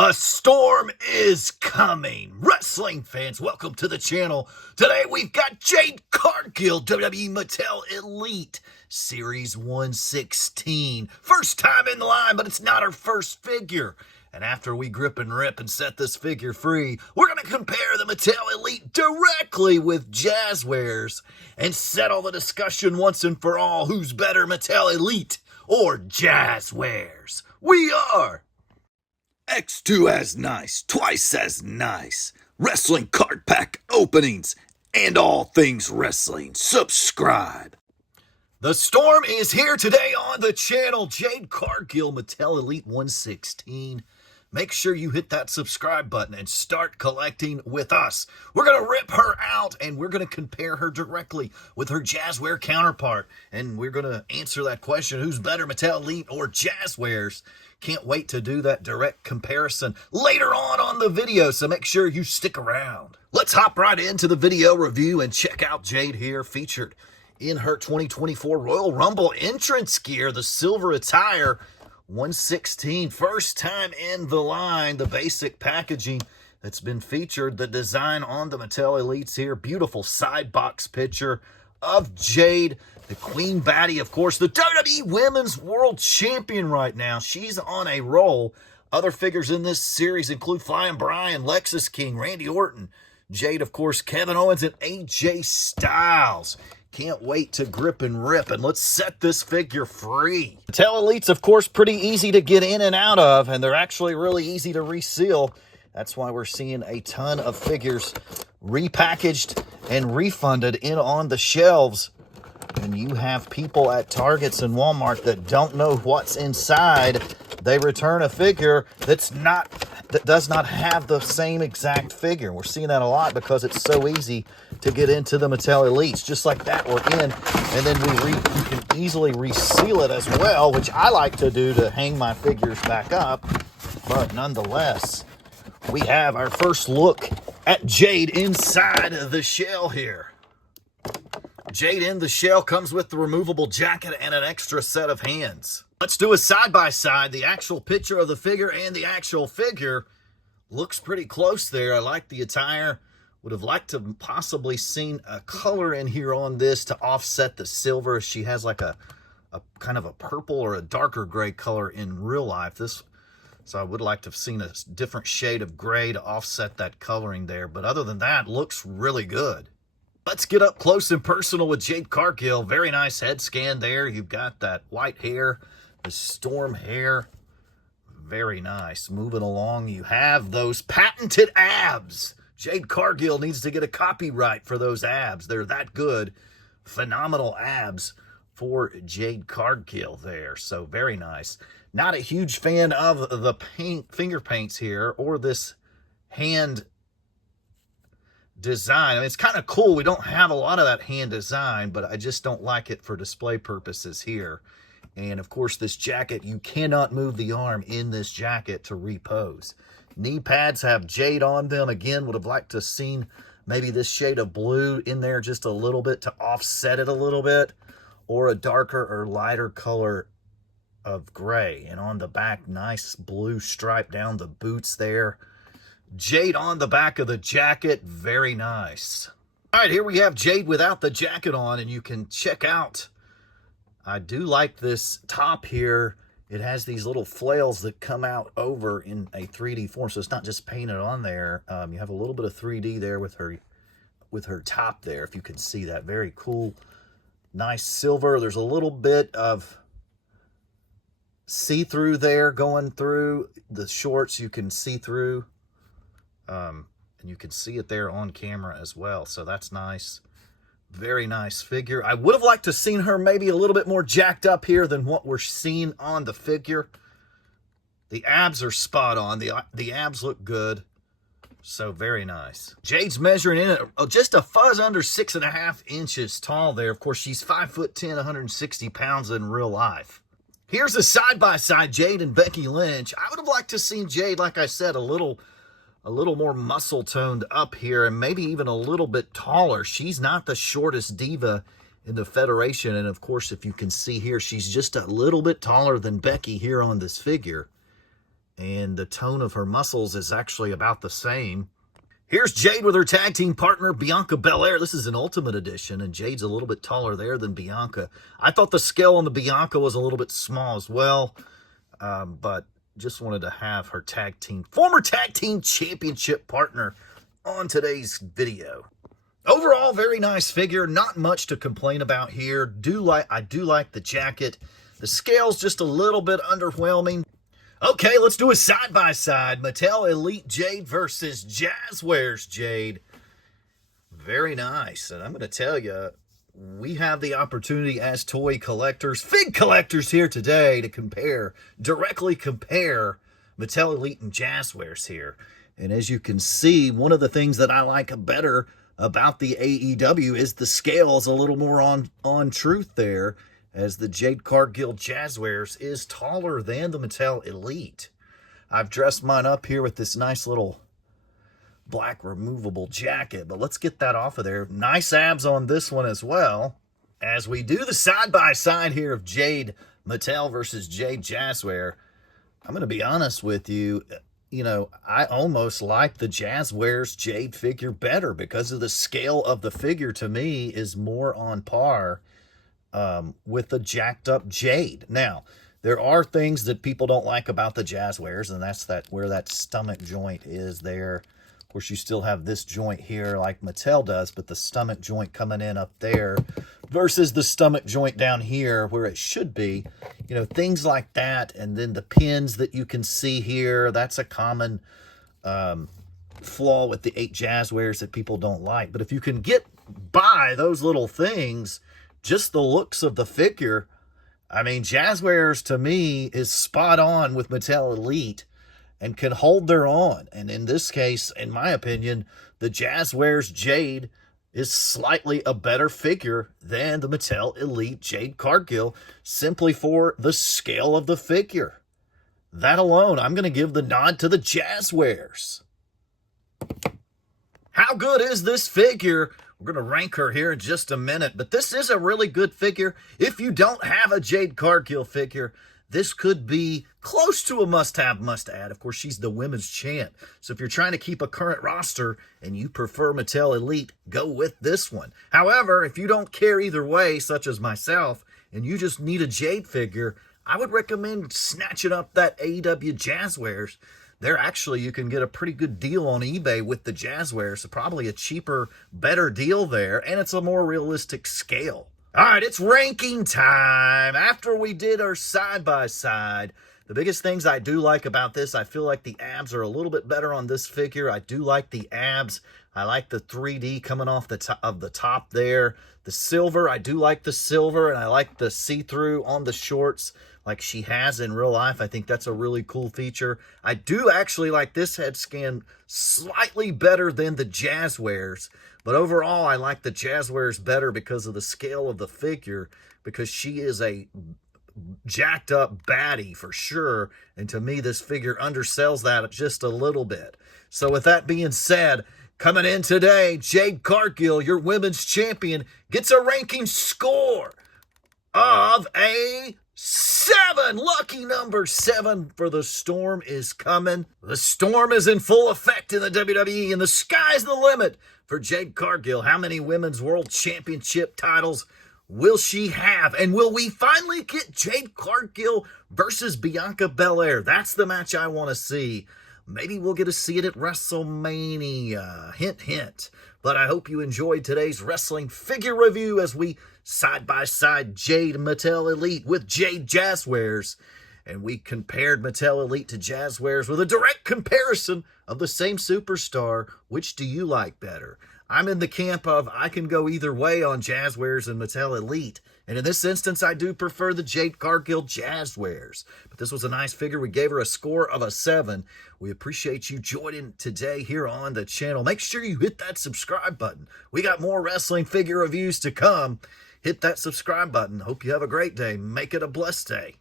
A storm is coming. Wrestling fans, welcome to the channel. Today we've got Jade Cargill, WWE Mattel Elite Series 116. First time in the line, but it's not her first figure. And after we grip and rip and set this figure free, we're going to compare the Mattel Elite directly with Jazzwares and settle the discussion once and for all. Who's better, Mattel Elite or Jazzwares? We are X2 as nice, twice as nice. Wrestling card pack openings and all things wrestling. Subscribe. The storm is here today on the channel. Jade Cargill, Mattel Elite 116. Make sure you hit that subscribe button and start collecting with us. We're going to rip her out and we're going to compare her directly with her Jazzware counterpart. And we're going to answer that question, who's better, Mattel Elite or Jazzwares? Can't wait to do that direct comparison later on the video, so make sure you stick around. Let's hop right into the video review and check out Jade here, featured in her 2024 Royal Rumble entrance gear, the silver attire, 116. First time in the line, the basic packaging that's been featured, the design on the Mattel Elites here, beautiful side box picture of Jade, the Queen Baddie, of course, the WWE Women's World Champion right now. She's on a roll. Other figures in this series include Flying Brian, Lexus King, Randy Orton, Jade, of course, Kevin Owens, and AJ Styles. Can't wait to grip and rip, and let's set this figure free. Mattel Elites, of course, pretty easy to get in and out of, and they're actually really easy to reseal. That's why we're seeing a ton of figures repackaged and refunded in on the shelves. And you have people at Targets and Walmart that don't know what's inside. They return a figure that does not have the same exact figure. We're seeing that a lot because it's so easy to get into the Mattel Elites. Just like that, we're in, and then you can easily reseal it as well, which I like to do to hang my figures back up. But nonetheless, we have our first look at Jade inside the shell here. Jade in the shell comes with the removable jacket and an extra set of hands. Let's do a side-by-side. The actual picture of the figure and the actual figure looks pretty close there. I like the attire. Would have liked to possibly seen a color in here on this to offset the silver. She has like a kind of a purple or a darker gray color in real life. So I would like to have seen a different shade of gray to offset that coloring there. But other than that, looks really good. Let's get up close and personal with Jade Cargill. Very nice head scan there. You've got that white hair, the storm hair. Very nice. Moving along, you have those patented abs. Jade Cargill needs to get a copyright for those abs. They're that good. Phenomenal abs for Jade Cargill there. So very nice. Not a huge fan of the finger paints here or this hand design. I mean, it's kind of cool. We don't have a lot of that hand design, but I just don't like it for display purposes here. And of course, this jacket, you cannot move the arm in this jacket to repose. Knee pads have Jade on them. Again, would have liked to have seen maybe this shade of blue in there just a little bit to offset it a little bit, or a darker or lighter color of gray. And on the back, nice blue stripe down the boots there. Jade on the back of the jacket, very nice. All right, here we have Jade without the jacket on, and you can check out, I do like this top here. It has these little flails that come out over in a 3D form, so it's not just painted on there. You have a little bit of 3D there with her top there, if you can see that. Very cool, nice silver. There's a little bit of see-through there going through the shorts. You can see through. And you can see it there on camera as well. So that's nice. Very nice figure. I would have liked to have seen her maybe a little bit more jacked up here than what we're seeing on the figure. The abs are spot on. The abs look good. So very nice. Jade's measuring in at just a fuzz under 6.5 inches tall there. Of course, she's 5'10", 160 pounds in real life. Here's a side-by-side Jade and Becky Lynch. I would have liked to have seen Jade, like I said, a little more muscle toned up here and maybe even a little bit taller. She's not the shortest diva in the Federation. And of course, if you can see here, she's just a little bit taller than Becky here on this figure. and the tone of her muscles is actually about the same. Here's Jade with her tag team partner, Bianca Belair. This is an Ultimate Edition, and Jade's a little bit taller there than Bianca. I thought the scale on the Bianca was a little bit small as well, but just wanted to have her former tag team championship partner on today's video. Overall, very nice figure. Not much to complain about here. I do like the jacket. The scale's just a little bit underwhelming. Okay, let's do a side-by-side. Mattel Elite Jade versus Jazzwares Jade. Very nice. And I'm going to tell you, we have the opportunity as toy collectors, fig collectors here today to directly compare Mattel Elite and Jazzwares here. And as you can see, one of the things that I like better about the AEW is the scale is a little more on truth there, as the Jade Cargill Jazzwares is taller than the Mattel Elite. I've dressed mine up here with this nice little black removable jacket, but let's get that off of there. Nice abs on this one as well. As we do the side-by-side here of Jade Mattel versus Jade Jazzware, I'm going to be honest with you, I almost like the Jazzwares Jade figure better because of the scale of the figure. To me is more on par with the jacked up Jade. Now, there are things that people don't like about the Jazzwares, and that's where that stomach joint is there. Of course, you still have this joint here like Mattel does, but the stomach joint coming in up there versus the stomach joint down here where it should be. Things like that. And then the pins that you can see here, that's a common flaw with the 8 Jazzwares that people don't like. But if you can get by those little things, just the looks of the figure, I mean, Jazzwares to me is spot on with Mattel Elite and can hold their own. And in this case, in my opinion, the Jazzwares Jade is slightly a better figure than the Mattel Elite Jade Cargill, simply for the scale of the figure. That alone, I'm going to give the nod to the Jazzwares. How good is this figure? We're going to rank her here in just a minute, but this is a really good figure. If you don't have a Jade Cargill figure, this could be close to a must-have, must-add. Of course, she's the women's champ. So if you're trying to keep a current roster and you prefer Mattel Elite, go with this one. However, if you don't care either way, such as myself, and you just need a Jade figure, I would recommend snatching up that AEW Jazzwares. You can get a pretty good deal on eBay with the Jazzwares, so probably a cheaper, better deal there, and it's a more realistic scale. All right, it's ranking time. After we did our side-by-side, the biggest things I do like about this, I feel like the abs are a little bit better on this figure. I do like the abs. I like the 3D coming off the top there. The silver, I do like the silver, and I like the see-through on the shorts like she has in real life. I think that's a really cool feature. I do actually like this head scan slightly better than the Jazzwares, but overall I like the Jazzwares better because of the scale of the figure, because she is a jacked up baddie for sure, and to me this figure undersells that just a little bit. So with that being said, coming in today, Jade Cargill, your women's champion, gets a ranking score of a 7. Lucky number 7 for the Storm is coming. The Storm is in full effect in the WWE, and the sky's the limit for Jade Cargill. How many women's world championship titles will she have? And will we finally get Jade Cargill versus Bianca Belair? That's the match I want to see. Maybe we'll get to see it at WrestleMania. Hint, hint. But I hope you enjoyed today's wrestling figure review as we side-by-side Jade Mattel Elite with Jade Jazzwares. And we compared Mattel Elite to Jazzwares with a direct comparison of the same superstar. Which do you like better? I'm in the camp of I can go either way on Jazzwares and Mattel Elite. And in this instance, I do prefer the Jade Cargill Jazzwares. But this was a nice figure. We gave her a score of a 7. We appreciate you joining today here on the channel. Make sure you hit that subscribe button. We got more wrestling figure reviews to come. Hit that subscribe button. Hope you have a great day. Make it a blessed day.